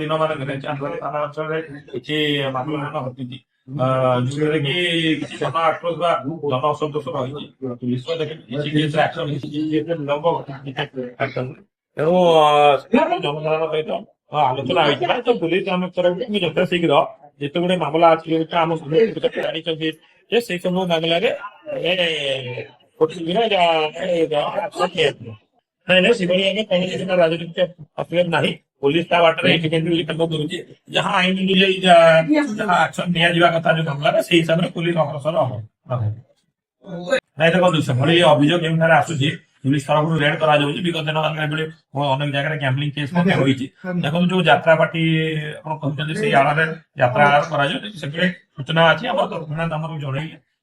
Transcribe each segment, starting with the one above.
ଦିନ ମାନେ ଚାନ୍ଦବାଲି ଥାନା ଅଞ୍ଚଳରେ କିଛି ମାମଲା ଘଟିଛି ଯୋଉଥିରେ କି କିଛି ଜନ ଆକ୍ରୋଶ ବା ଜନ ଅସନ୍ତୋଷ ରହିଛି। ପୁଲିସ ତେଣୁ ଜନସାଧାରଣ ସହିତ ଆଲୋଚନା ହେଇଥିଲା। ତ ପୁଲିସ ଆମ ତରଫରୁ ଯଥା ଶୀଘ୍ର ଯେତେ ଗୁଡେ ମାମଲା ଅଛି ଆମ ଜାଣିଛନ୍ତି ଯେ ସେଇ ସବୁ ମାମଲାରେ ନାଇଁ ସେଭଳି ଆଜ୍ଞା କୌଣସି ରାଜନୀତି ଅସୁବିଧା ନାହିଁ। पुलिस ता बाटर करुच्ची जहाँ आईन अनुଯାयी जहाँ एक्शन निया कथा जो मामला से हिसाब से पुलिस अग्रसर हम नहीं देखो से अभियोग जो आसूसी पुलिस तरफ रेड करा विगत दिन अनेक जगह गैम्बलिंग केस देखो जो यात्रा पार्टी कहते से आड़े यात्रा करा सूचना अच्छी जन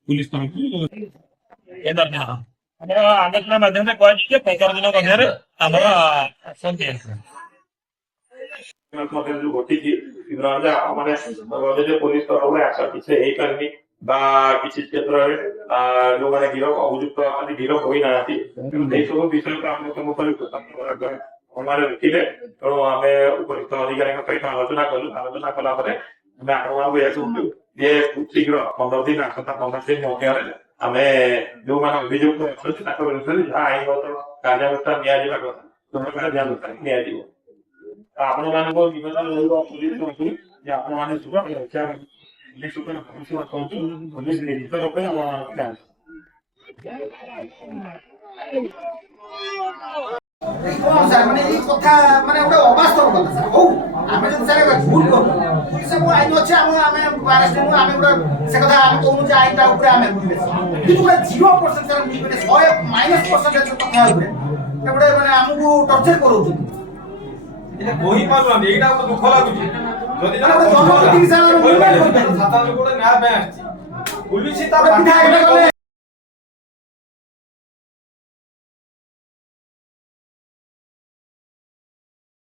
पुलिस तरफ आलोचना माध्यम से कह 15 दिन मध्य एक्शन दिया घटी माने पुलिस तरफ किसी ହେଇପାରିନି ବା କିଛି କ୍ଷେତ୍ରରେ ଯୋଉମାନେ ଗିରଫ ଅଭିଯୁକ୍ତ ଅଛନ୍ତି ଗିରଫ ହୋଇନାହାନ୍ତି ଏଇ ସବୁ ବିଷୟକୁ ଆମେ ଥିଲେ। ତେଣୁ ଆମେ ଉପରିସ୍ଥ ଅଧିକାରୀଙ୍କ ସହିତ ଆଲୋଚନା କଲୁ। ଆଲୋଚନା କଲା ପରେ ଆମେ ଆପଣମାନଙ୍କୁ ଏହାକୁ ଯେ ଶୀଘ୍ର 15 ଦିନ ଆସନ୍ତା 15 ଦିନ ମଧ୍ୟରେ ଆମେ ଯୋଉମାନେ ଅଭିଯୁକ୍ତ ଅଛନ୍ତି ତାଙ୍କ ବିରୁଦ୍ଧରେ ଯାହା ଆଇନଗତ କାର୍ଯ୍ୟାନୁଷ୍ଠାନ ନିଆଯିବା କଥା କାର୍ଯ୍ୟାନୁଷ୍ଠାନ ନିଆଯିବ। ଆପଣ ମାନଙ୍କୁ ନିବେଦନ ରହିବ ପୁଲିସ ଯେ ଆପଣ ମାନେ ସୁରକ୍ଷା पुलिस निश्चित रूपे माने ये कथा माने गोटे अवास्तव कथा सर हो आमे जब सर भूल कर पुलिस को आइन अछि आमे अरेस्ट नु आमे गोटे से कथा आमे कहू जे आइन ता ऊपर आमे बुझबे किंतु 0% सर मिलबे 100% जो कथा ऊपर एबडे माने हमकु टॉर्चर करू এটা কই পারলাম এইটা তো দুঃখ লাগুଛି যদি জনপ্রতিনিধি হিসাবে সাধারণ লোক ন্যায় পাই আসছে পুলিশ তার